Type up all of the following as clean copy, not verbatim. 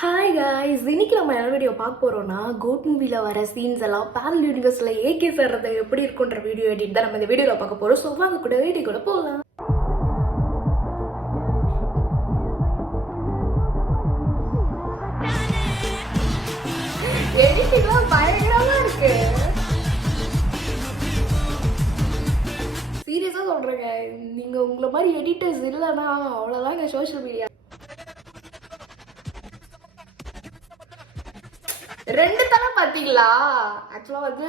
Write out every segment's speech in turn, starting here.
Hi guys, இன்னைக்கு நம்ம என்ன வீடியோ பார்க்க போகிறோம்னா கோட் மூவியில் வர சீன்ஸ் எல்லாம் பேரல் யூனிவர்ஸில் ஏகே சேர்றது எப்படி இருக்குன்ற வீடியோ எடிட் தான் நம்ம இந்த வீடியோவில் பார்க்க போகிறோம். ஸோ வாங்க கூட வீடியோ கூட போகலாம். எடிட்டிங்லாம் பயங்கரமாக இருக்கு. சீரியஸாக சொல்கிறேங்க, நீங்கள் உங்களை மாதிரி எடிட்டர்ஸ் இல்லைன்னா அவ்வளோதான் இங்கே சோஷியல் மீடியா. ரெண்டு தலை பார்த்தீங்களா? ஆக்சுவலாக வந்து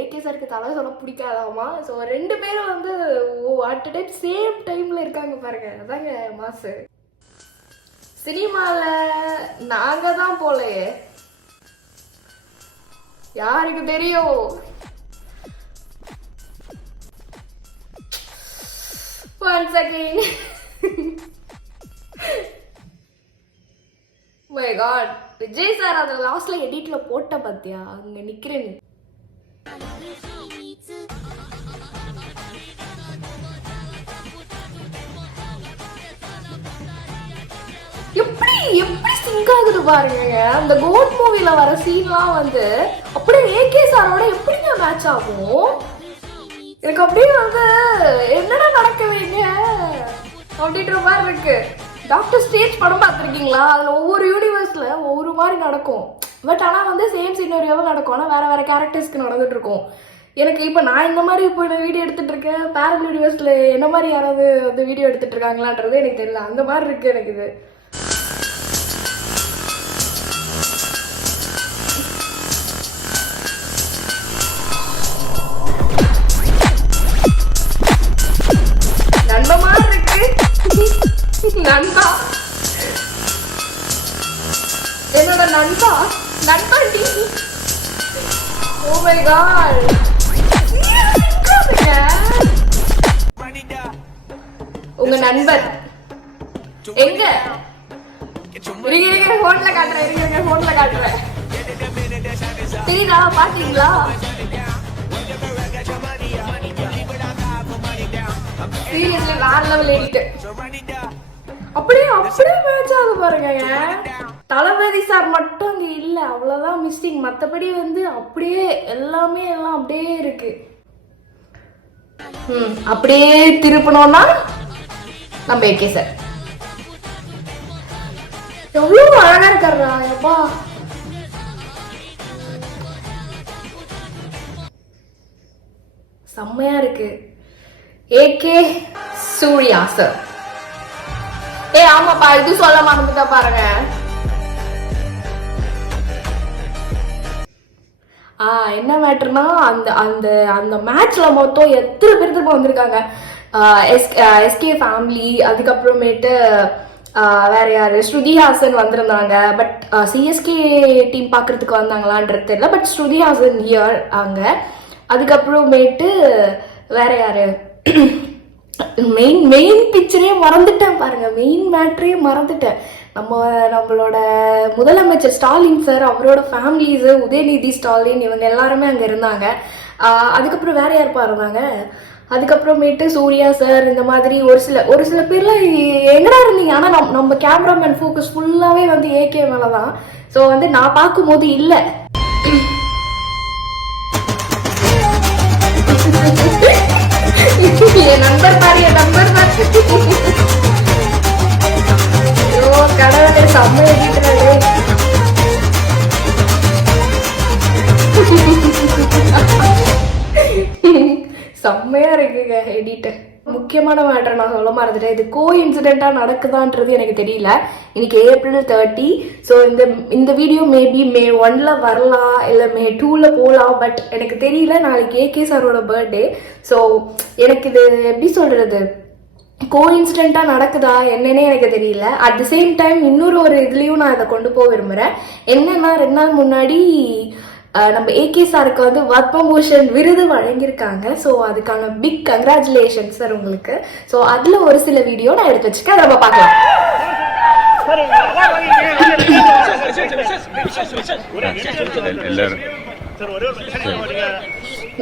ஏகே சாருக்கு தலை சொல்ல பிடிக்காதாமா. ஸோ ரெண்டு பேரும் வந்து அட் அ டைம் சேம் டைமில் இருக்காங்க பாருங்க, அதாங்க மாசு. சினிமாவில் நாங்கள் தான் போலையே, யாருக்கு தெரியும்? Once again my God, Vijay sir அதை லாஸ்ட்ல எடிட்ல போட்ட பாத்தியா? அங்க நிக்கிறேன். எப்படி எப்படி சிங்க் ஆகுது பாருங்க. அந்த கோட் மூவில வர சீன்லாம் வந்து அப்படியே ஏகே சாரோட எப்படிங்க மேட்ச் ஆகும்? எனக்கு அப்படியே வந்து என்னடா நடக்குவீங்க அப்படின்ற மாதிரி இருக்கு. டாக்டர் ஸ்டேஜ் படம் பார்த்துருக்கீங்களா? அதில் ஒவ்வொரு யூனிவர்ஸில் ஒவ்வொரு மாதிரி நடக்கும். பட் ஆனால் வந்து சேம் சினரியோவாக நடக்கும், ஆனால் வேறு வேறு கேரக்டர்ஸ்க்கு நடந்துட்டு இருக்கும். எனக்கு இப்போ நான் இந்த மாதிரி இப்போ இந்த வீடியோ எடுத்துகிட்டு இருக்கேன், பேரல் யூனிவர்ஸில் என்ன மாதிரி யாராவது வந்து வீடியோ எடுத்துகிட்டு இருக்காங்களான்றது எனக்கு தெரியல. அந்த மாதிரி இருக்குது எனக்கு இது. நண்ப மாதிரி இருக்கு. நண்பா, என்னோட நண்பா, நண்பண்டி. ஓ மை காட், உங்க நண்பர் எங்க? இருங்க போன்ல காட்டுறேன், இருங்க போன்ல காட்டுறேன். தெரியுதா? பாத்தீங்களா? சீரியஸ்லி வேற லெவல் எடிட். அப்படியே அப்படியே மேட்ச் ஆகுது பாருங்க. தளபதி சார் மட்டும் அங்க இல்ல, அவ்வளவுதான் மிஸ்டிங். மத்தபடி வந்து அப்படியே எல்லாமே எல்லாம் அப்படியே இருக்கு. அப்படியே திருப்பணும்னா நம்ம ஏகே சார் எவ்வளவு அழகா இருக்காரா எப்பா. செம்மையா இருக்கு. AK Suriya sir. ஆமாப்பா, இது சொல்ல மறந்துட்டா பாருங்க. என்ன மேட்டர்னா, அந்த அந்த அந்த மேட்ச்ல மொத்தம் எத்தனை பேர் திரும்ப வந்திருக்காங்க. எஸ்கே ஃபேமிலி, அதுக்கப்புறமேட்டு வேற யாரு, ஸ்ருதி ஹாசன் வந்திருந்தாங்க. பட் சிஎஸ்கே டீம் பார்க்கறதுக்கு வந்தாங்களான்றது தெரியல. பட் ஸ்ருதி ஹாசன் ஹியர் அங்க. அதுக்கப்புறமேட்டு வேற யாரு, மெயின் பிக்சரே மறந்துட்டேன் பாருங்க, மெயின் மேட்ரே மறந்துட்டேன். நம்மளோட முதலமைச்சர் ஸ்டாலின் சார், அவரோட ஃபேமிலிஸ், உதயநிதி ஸ்டாலின், இவங்க எல்லாருமே அங்கே இருந்தாங்க. அதுக்கப்புறம் வேற யார் பாருந்தாங்க. அதுக்கப்புறமேட்டு சூர்யா சார், இந்த மாதிரி ஒரு சில பேர்லாம் எங்கடா இருந்தீங்க. ஆனால் நம்ம கேமராமேன் ஃபோக்கஸ் ஃபுல்லாகவே வந்து ஏகே மேலே தான். ஸோ வந்து நான் பார்க்கும்போது இல்லை. என் நம்பர் பாரு, என் நம்பர் பாரு. ஐயோ கடவுளே, செம்ம எடிட்டராரு. செம்மையா இருக்குங்க எடிட்டர். முக்கியமான மேட்டர் நான் சொல்ல மறந்துட்டேன். இது கோ இன்சிடென்டா நடக்குதான்றது எனக்கு தெரியல. இன்னைக்கு April 30. ஸோ இந்த வீடியோ மேபி May 1 வரலாம், இல்லை May 2 போகலாம். பட் எனக்கு தெரியல. நாளைக்கு ஏகே சாரோட பர்த்டே. ஸோ எனக்கு இது எப்படி சொல்றது, கோ இன்சிடென்டா நடக்குதா என்னன்னே எனக்கு தெரியல. அட் த சேம் டைம் இன்னொரு இதுலயும் நான் இதை கொண்டு போக விரும்புறேன். என்னன்னா, 2 நாள் முன்னாடி நம்ம ஏகே சாருக்கு வந்து பத்மபூஷன் விருது வழங்கியிருக்காங்க. ஸோ அதுக்கான பிக் கங்க்ராச்சுலேஷன்ஸ் சார் உங்களுக்கு. ஸோ அதில் ஒரு சில வீடியோ நான் எடுத்து வச்சுக்கேன், அதை நம்ம பார்க்கலாம்.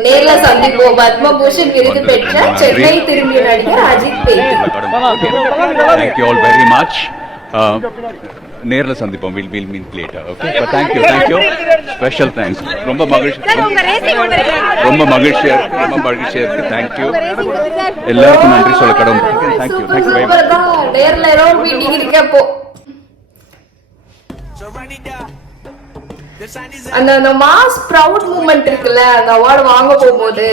நேர்ல சந்திப்போம். பத்மபூஷன் விருது பெற்ற சென்னை திரும்பிய நடிகர் அஜித் பேட்டி. Thank you all very much. நேரில் சந்திப்போம். Will meet later. Okay, thank you special thanks. ரொம்ப மகிழ்ச்சியாக இருக்கு. தேங்க் யூ எல்லாருக்கும் நன்றி சொல்ல கடவுள். Thank you very much. நேர்ல ஏதோ மீட்டிங் இருக்கப்போ அந்த மாஸ் ப்ரவுட் மூமெண்ட் இருக்குல்ல, அந்த அவார்டு வாங்க போகும்போது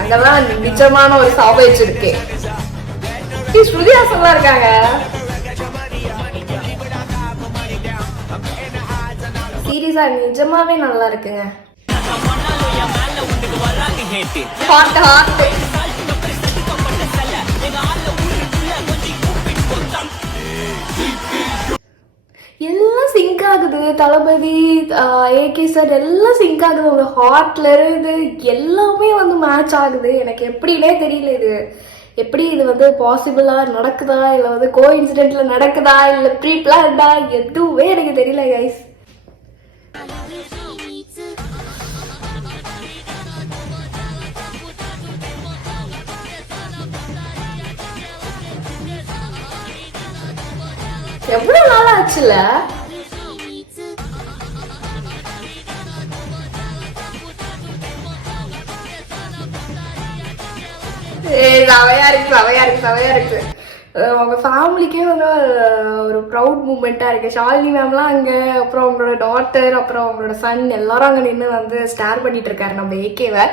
அங்கெல்லாம் நிஜமான ஒரு சாவேஜ் இருக்கு. ஸ்ருதி ஹாசன்லாம் இருக்காங்க. சீரியஸா நிஜமாவே நல்லா இருக்குங்க. ஹாட் ஹாட் எல்லாம் சிங்க் ஆகுது. தளபதி, ஏகே சார் எல்லாம் சிங்க் ஆகுது. அவங்க ஹார்ட்ல இருந்து எல்லாமே வந்து மேட்ச் ஆகுது. எனக்கு எப்படின்னே தெரியல இது எப்படி இது வந்து பாசிபிளா நடக்குதா, இல்ல வந்து கோ இன்சிடென்ட்ல நடக்குதா, இல்ல ப்ரீ பிளான்டா, எதுவுமே எனக்கு தெரியல கைஸ். எவ்வளவு நாள் ஆச்சுல. சவையா இருக்கு. அவங்க ஃபேமிலிக்கே வந்து ஒரு ப்ரௌட் மூமெண்ட்டாக இருக்குது. ஷாலினி மேம்லாம் அங்கே, அப்புறம் அவங்களோட டாட்டர், அப்புறம் அவங்களோட சன் எல்லாரும் அங்கே நின்று வந்து ஸ்டார் பண்ணிட்டு இருக்காரு நம்ம ஏகேவை.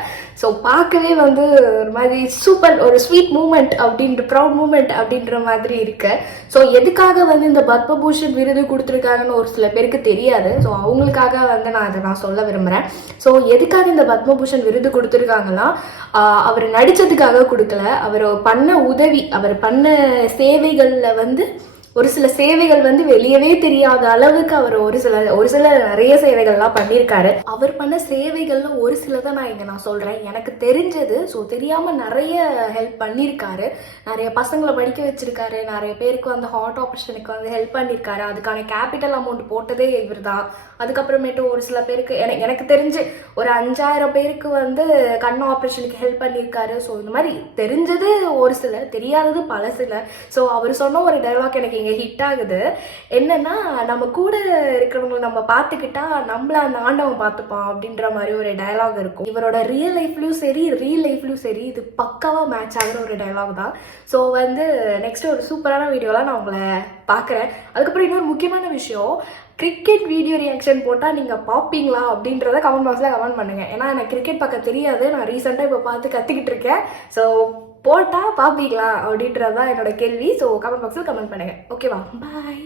ஸோ பார்க்கவே வந்து ஒரு மாதிரி சூப்பர், ஒரு ஸ்வீட் மூமெண்ட் அப்படின்ற, ப்ரௌட் மூமெண்ட் அப்படின்ற மாதிரி இருக்கு. ஸோ எதுக்காக வந்து இந்த பத்மபூஷன் விருது கொடுத்துருக்காங்கன்னு ஒரு சில பேருக்கு தெரியாது. ஸோ அவங்களுக்காக வந்து நான் சொல்ல விரும்புகிறேன். ஸோ எதுக்காக இந்த பத்மபூஷன் விருது கொடுத்துருக்காங்கன்னா, அவர் நடித்ததுக்காக கொடுக்கல, அவர் பண்ண உதவி, அவர் பண்ண சேவைகளில் வந்து ஒரு சில சேவைகள் வந்து வெளியவே தெரியாத அளவுக்கு அவர் ஒரு சில நிறைய சேவைகள்லாம் பண்ணியிருக்காரு. அவர் பண்ண சேவைகள்ல ஒரு சிலதை நான் சொல்றேன், எனக்கு தெரிஞ்சது. ஸோ தெரியாம நிறைய ஹெல்ப் பண்ணியிருக்காரு. நிறைய பசங்களை படிக்க வச்சிருக்காரு. நிறைய பேருக்கு வந்து ஹார்ட் ஆப்ரேஷனுக்கு வந்து ஹெல்ப் பண்ணியிருக்காரு. அதுக்கான கேபிட்டல் அமௌண்ட் போட்டதே இவர் தான். அதுக்கப்புறமேட்டு ஒரு சில பேருக்கு எனக்கு தெரிஞ்சு ஒரு 5000 பேருக்கு வந்து கண் ஆப்ரேஷனுக்கு ஹெல்ப் பண்ணியிருக்காரு. ஸோ இந்த மாதிரி தெரிஞ்சது ஒரு சில, தெரியாதது பல சில. ஸோ அவர் சொன்ன ஒரு டைலாக் எனக்கு இங்கே ஹிட் ஆகுது. என்னன்னா, நம்ம கூட இருக்கிறவங்களை நம்ம பார்த்துக்கிட்டா நம்மள அந்த ஆண்டவன் பார்த்துப்பான் அப்படின்ற மாதிரி ஒரு டைலாக் இருக்கும். இவரோட ரியல் லைஃப்லயும் சரி இது பக்காவா மேட்ச் ஆகுற ஒரு டைலாக் தான். ஸோ வந்து நெக்ஸ்ட் ஒரு சூப்பரான வீடியோலாம் நான் உங்களை பார்க்குறேன். அதுக்கப்புறம் இன்னொரு முக்கியமான விஷயம், கிரிக்கெட் வீடியோ ரியாக்ஷன் போட்டால் நீங்கள் பார்ப்பீங்களா அப்படின்றத கமெண்ட் பாக்ஸில் கமெண்ட் பண்ணுங்கள். ஏன்னா எனக்கு கிரிக்கெட் பார்க்க தெரியாது. நான் ரீசெண்டாக இப்போ பார்த்து கற்றுக்கிட்டு இருக்கேன். ஸோ போட்டால் பார்ப்பீங்களா அப்படின்றதான் என்னோட கேள்வி. ஸோ கமெண்ட் பாக்ஸில் கமெண்ட் பண்ணுங்கள். ஓகேவா? பாய்.